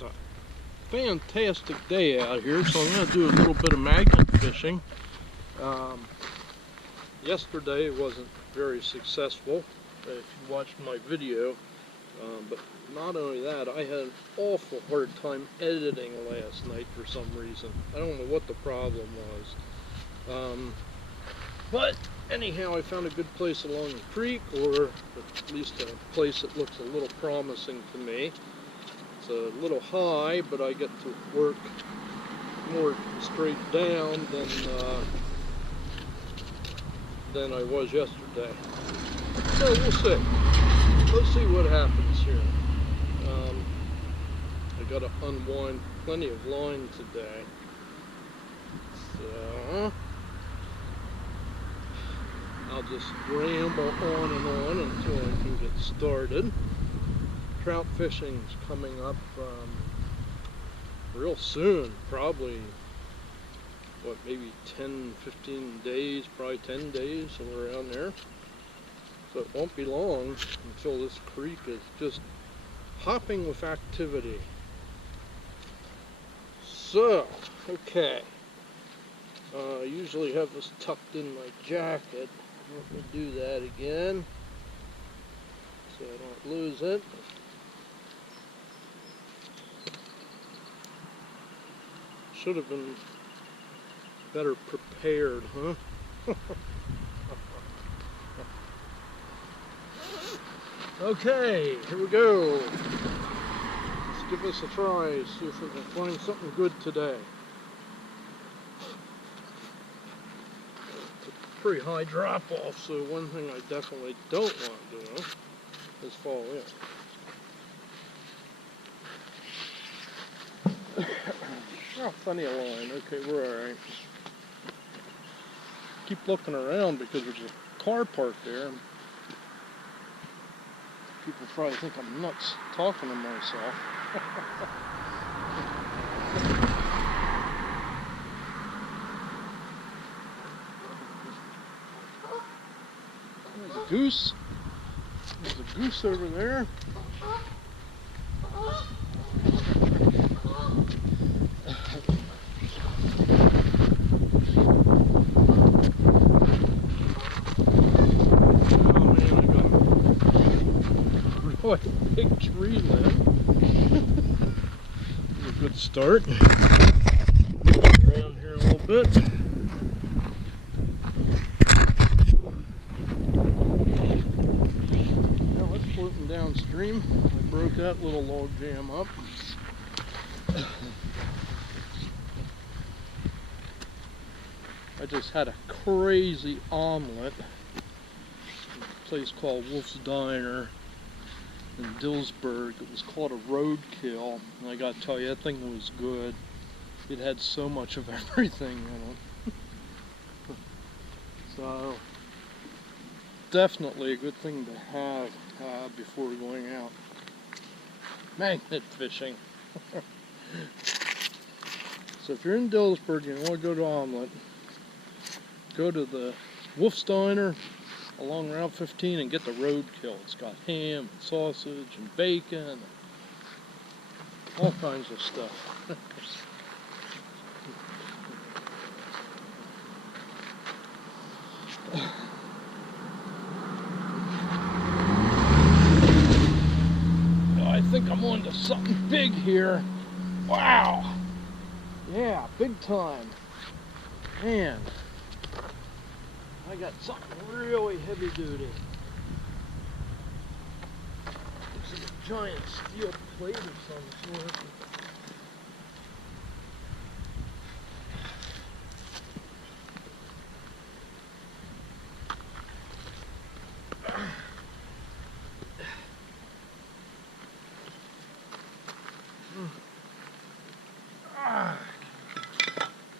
It's a fantastic day out here, so I'm going to do a little bit of magnet fishing. Yesterday wasn't very successful, if you watched my video, but not only that, I had an awful hard time editing last night for some reason. I don't know what the problem was. But anyhow, I found a good place along the creek, or at least a place that looks a little promising to me. It's a little high, but I get to work more straight down than I was yesterday. So we'll see. Let's see what happens here. I got to unwind plenty of line today. So I'll just ramble on and on until I can get started. Trout fishing is coming up real soon, probably, what, maybe 10, 15 days, probably 10 days, somewhere around there. So it won't be long until this creek is just hopping with activity. So, okay. I usually have this tucked in my jacket. Let me do that again so I don't lose it. Should have been better prepared, huh? Okay, here we go. Let's give this a try, see if we can find something good today. Pretty high drop off, so one thing I definitely don't want to do is fall in. Oh, plenty of line. Okay, we're alright. Keep looking around because there's a car parked there. People probably think I'm nuts talking to myself. There's a goose. There's a goose over there. Oh man, I got a really big tree limb. A good start. Around here a little bit. Downstream, I broke that little log jam up. I just had a crazy omelet at a place called Wolf's Diner in Dillsburg. It was called a Roadkill, and I gotta tell you, that thing was good. It had so much of everything in it. So definitely a good thing to have before going out. Magnet fishing. So if you're in Dillsburg and you want to go to Omelet, go to the Wolf's Diner along Route 15 and get the Roadkill. It's got ham and sausage and bacon and all kinds of stuff. I think I'm on to something big here. Wow. Yeah, big time. Man, I got something really heavy duty. Looks like a giant steel plate of some sort.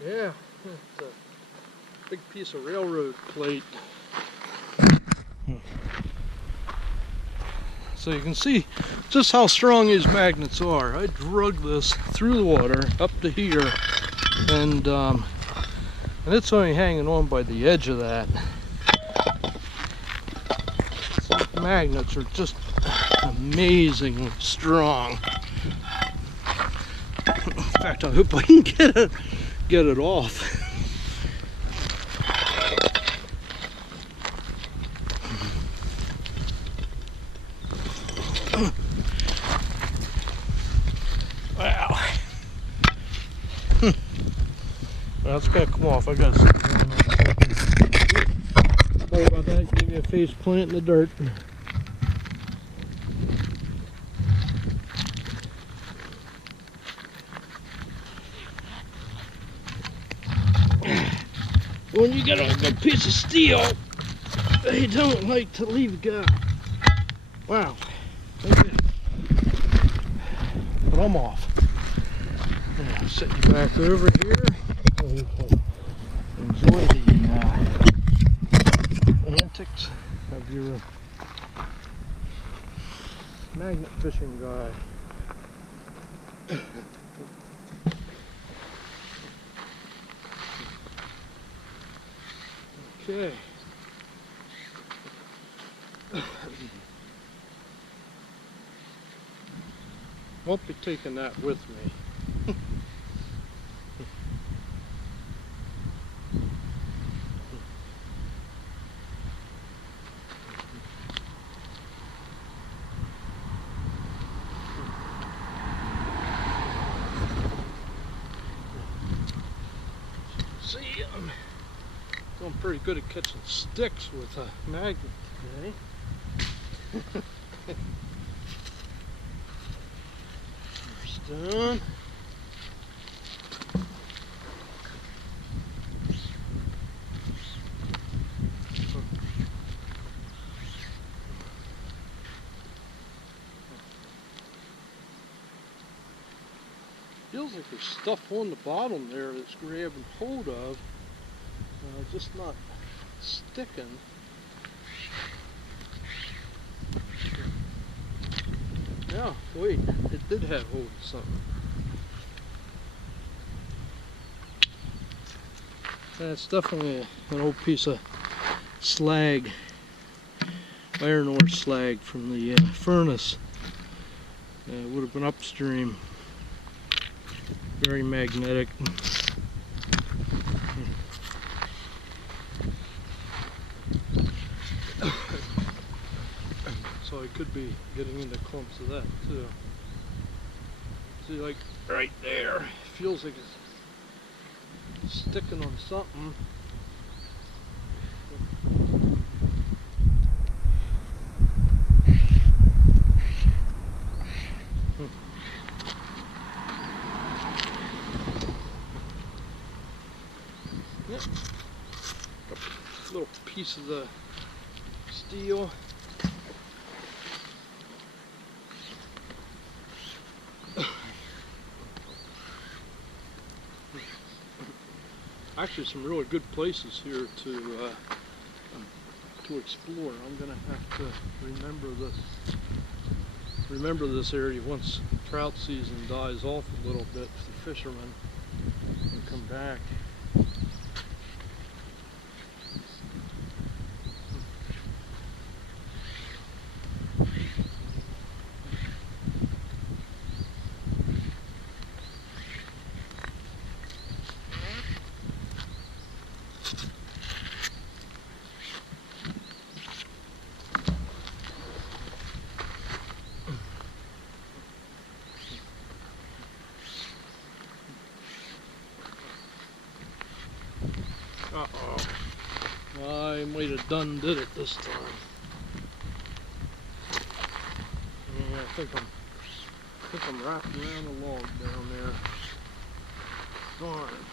Yeah, it's a big piece of railroad plate. So you can see just how strong these magnets are. I drug this through the water up to here, and it's only hanging on by the edge of that. Magnets are just amazingly strong. In fact, I hope I can get it off. Wow. Well, it's gotta come off. I gotta sit down there. Sorry about that. Give me a face plant in the dirt. When you get a good piece of steel, they don't like to leave go. Wow. Okay. But I'm off. I'll set you back over here so you can enjoy the antics of your magnet fishing guy. Okay. Won't be taking that with me. See, I'm doing pretty good at catching sticks with a magnet today. First done. Feels like there's stuff on the bottom there that's grabbing hold of, just not sticking. Yeah, wait, it did have hold of something. That's definitely an old piece of slag, iron ore slag from the furnace. It would have been upstream. Very magnetic. So I could be getting into clumps of that too. See, like right there, feels like it's sticking on something. Yep. A little piece of the steel. Actually, some really good places here to explore. I'm gonna have to remember this area once trout season dies off a little bit for the fishermen and come back. Uh-oh. I might have did it this time. Yeah, I think I'm wrapped around the log down there. Darn.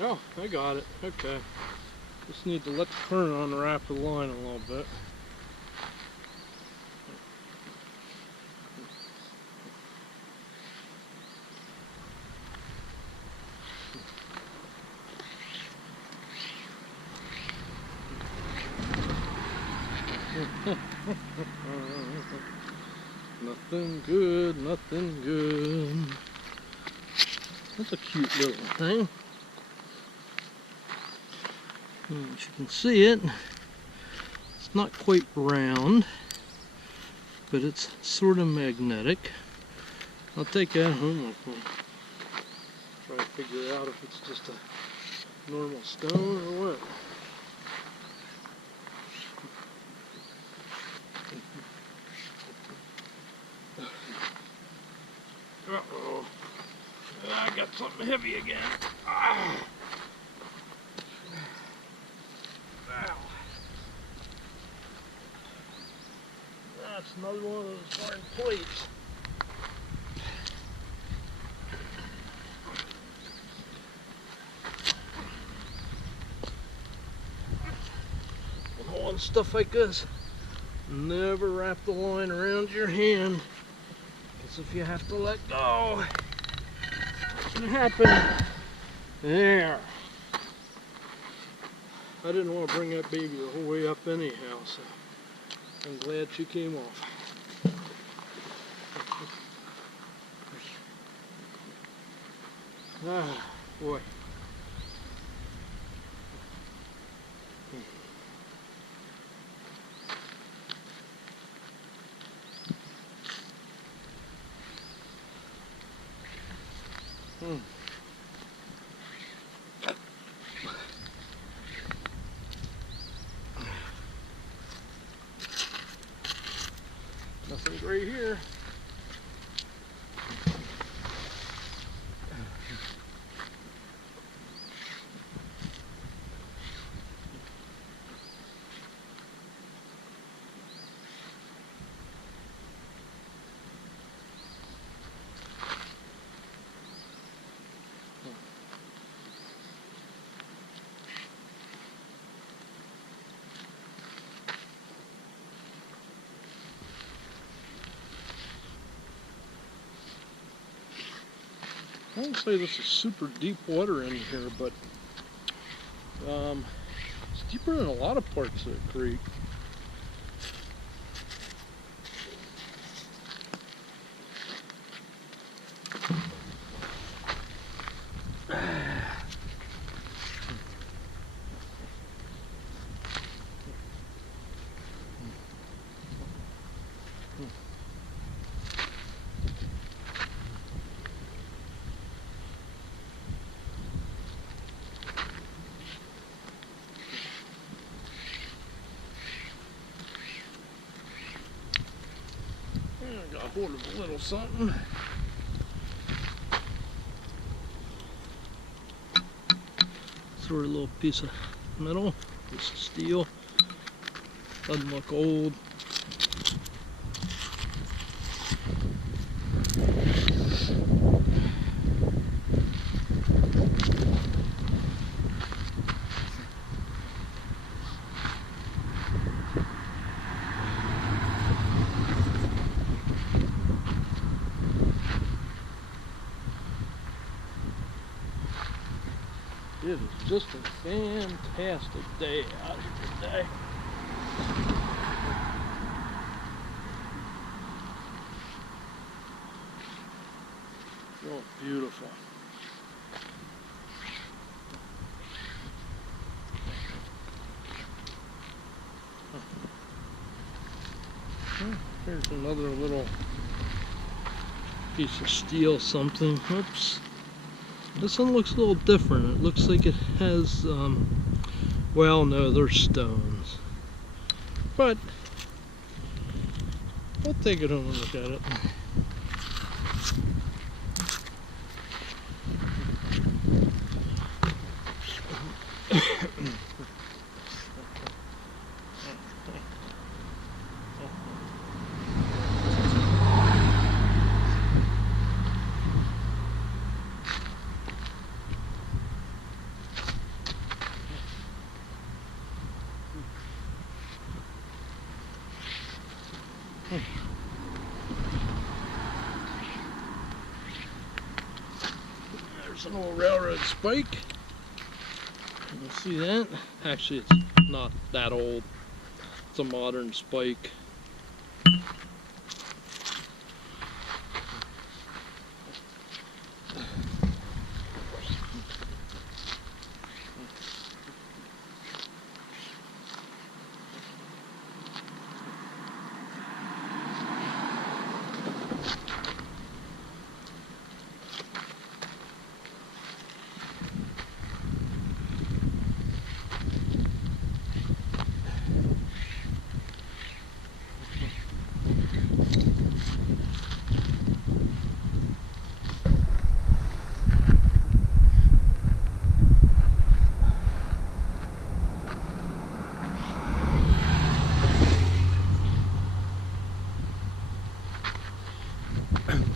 Oh, I got it. Okay. Just need to let the current unwrap the line a little bit. Nothing good, nothing good. That's a cute little thing. And as you can see it, it's not quite round, but it's sort of magnetic. I'll take that home. I'll try to figure out if it's just a normal stone or what. Uh-oh. I got something heavy again. Ah. Ow. That's another one of those darn plates. On stuff like this, never wrap the line around your hand, because if you have to let go, it can happen. There. I didn't want to bring that baby the whole way up anyhow, so I'm glad she came off. Ah, boy. Nothing gray here. I won't say this is super deep water in here, but it's deeper than a lot of parts of the creek. I got hold of a little something. Sort of little piece of metal, piece of steel. Doesn't look old. It is just a fantastic day out here today. Oh, beautiful. Here's another little piece of steel something. Oops. This one looks a little different. It looks like it has, well, no, they're stones. But I'll take it home and look at it. There's an old railroad spike. You see that? Actually, it's not that old. It's a modern spike.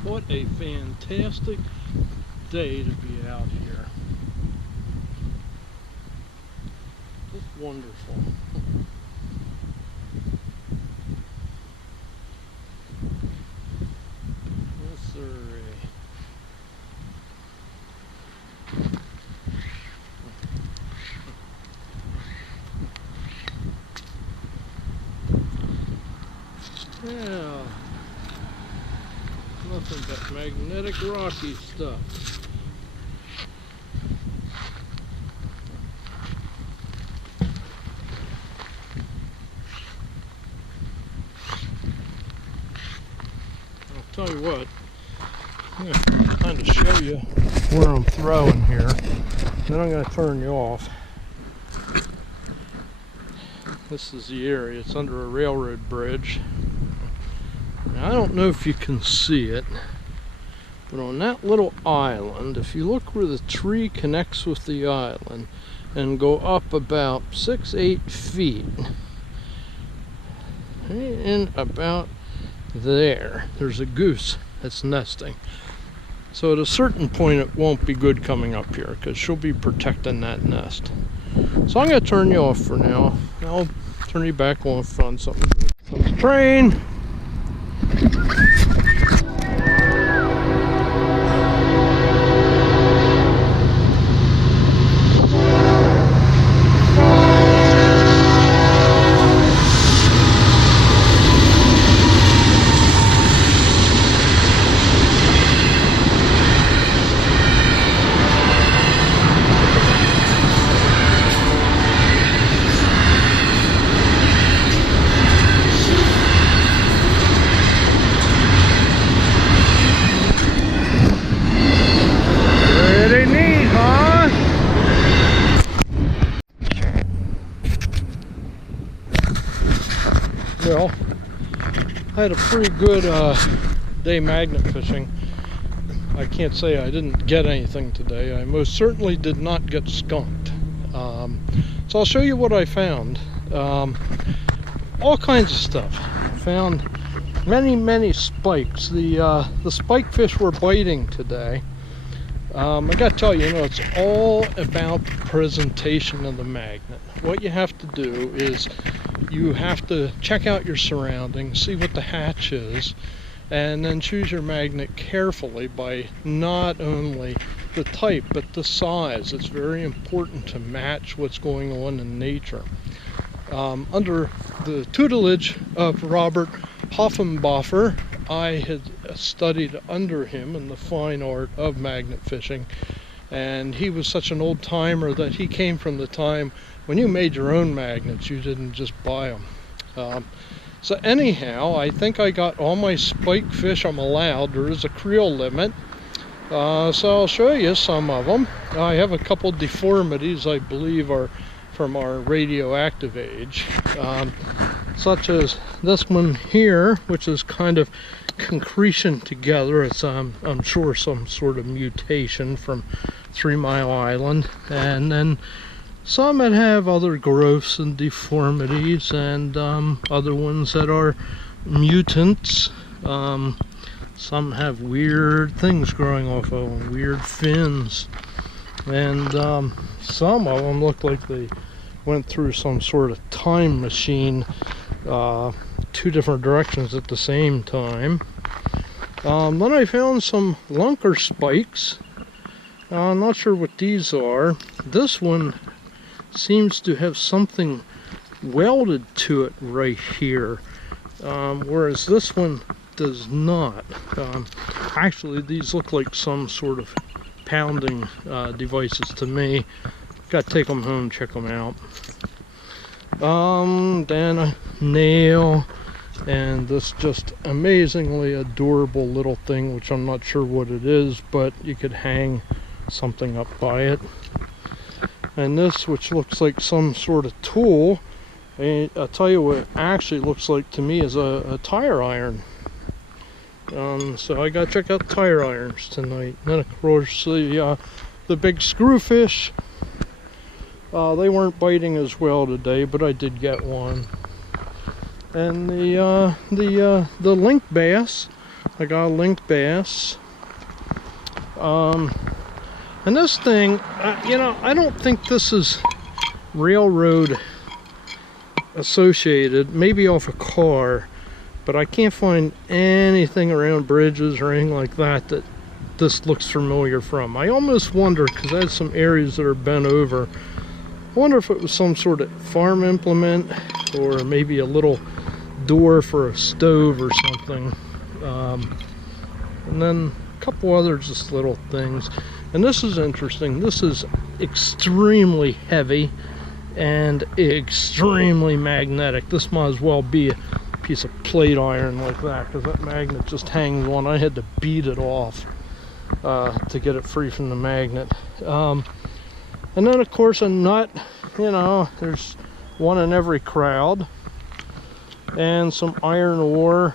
What a fantastic day to be out here. Just wonderful. Yes, sir. Yeah, nothing but magnetic rocky stuff. I'll tell you what, I'm going to kind of show you where I'm throwing here, then I'm going to turn you off. This is the area, it's under a railroad bridge. Now, I don't know if you can see it, but on that little island, if you look where the tree connects with the island and go up about 6-8 feet, and about there's a goose that's nesting. So at a certain point it won't be good coming up here because she'll be protecting that nest. So I'm going to turn you off for now. I'll turn you back on if I find something good. So the train. Well, I had a pretty good day magnet fishing. I can't say I didn't get anything today. I most certainly did not get skunked. So I'll show you what I found. All kinds of stuff. I found many spikes. The spike fish were biting today. I gotta tell you, it's all about the presentation of the magnet. What you have to do is you have to check out your surroundings, see what the hatch is, and then choose your magnet carefully by not only the type but the size. It's very important to match what's going on in nature. Under the tutelage of Robert Hoffenboffer, I had studied under him in the fine art of magnet fishing, and he was such an old timer that he came from the time when you made your own magnets, you didn't just buy them. So anyhow, I think I got all my spike fish I'm allowed. There is a creel limit, so I'll show you some of them. I have a couple deformities I believe are from our radioactive age, such as this one here, which is kind of concretion together. It's I'm sure some sort of mutation from 3 Mile Island, and then some that have other growths and deformities, and other ones that are mutants. Some have weird things growing off of them, weird fins, and some of them look like they went through some sort of time machine, 2 different directions at the same time. Then I found some lunker spikes. I'm not sure what these are. This one seems to have something welded to it right here, whereas this one does not. Actually, these look like some sort of pounding devices to me. Gotta take them home, check them out. Then a nail, and this just amazingly adorable little thing, which I'm not sure what it is, but you could hang something up by it. And this, which looks like some sort of tool, and I'll tell you what it actually looks like to me, is a tire iron. So I gotta check out tire irons tonight. And then of course the big screwfish. They weren't biting as well today, but I did get one. And the link bass, I got a link bass. And this thing, you know, I don't think this is railroad associated, maybe off a car, but I can't find anything around bridges or anything like that that this looks familiar from. I almost wonder, because I had some areas that are bent over, I wonder if it was some sort of farm implement or maybe a little door for a stove or something. And then a couple other just little things. And this is interesting. This is extremely heavy and extremely magnetic. This might as well be a piece of plate iron like that, because that magnet just hangs on. I had to beat it off to get it free from the magnet. And then of course a nut, you know, there's one in every crowd, and some iron ore,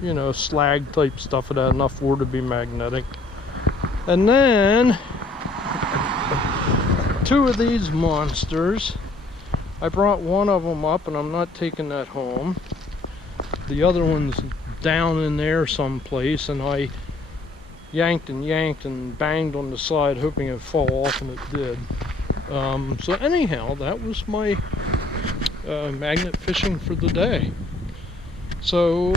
you know, slag type stuff that had enough ore to be magnetic. And then two of these monsters. I brought one of them up and I'm not taking that home. The other one's down in there someplace, and I yanked and banged on the side hoping it'd fall off, and it did. So anyhow, that was my magnet fishing for the day. So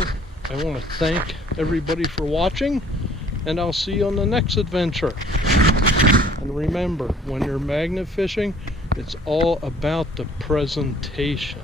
I want to thank everybody for watching, and I'll see you on the next adventure. And remember, when you're magnet fishing, it's all about the presentation.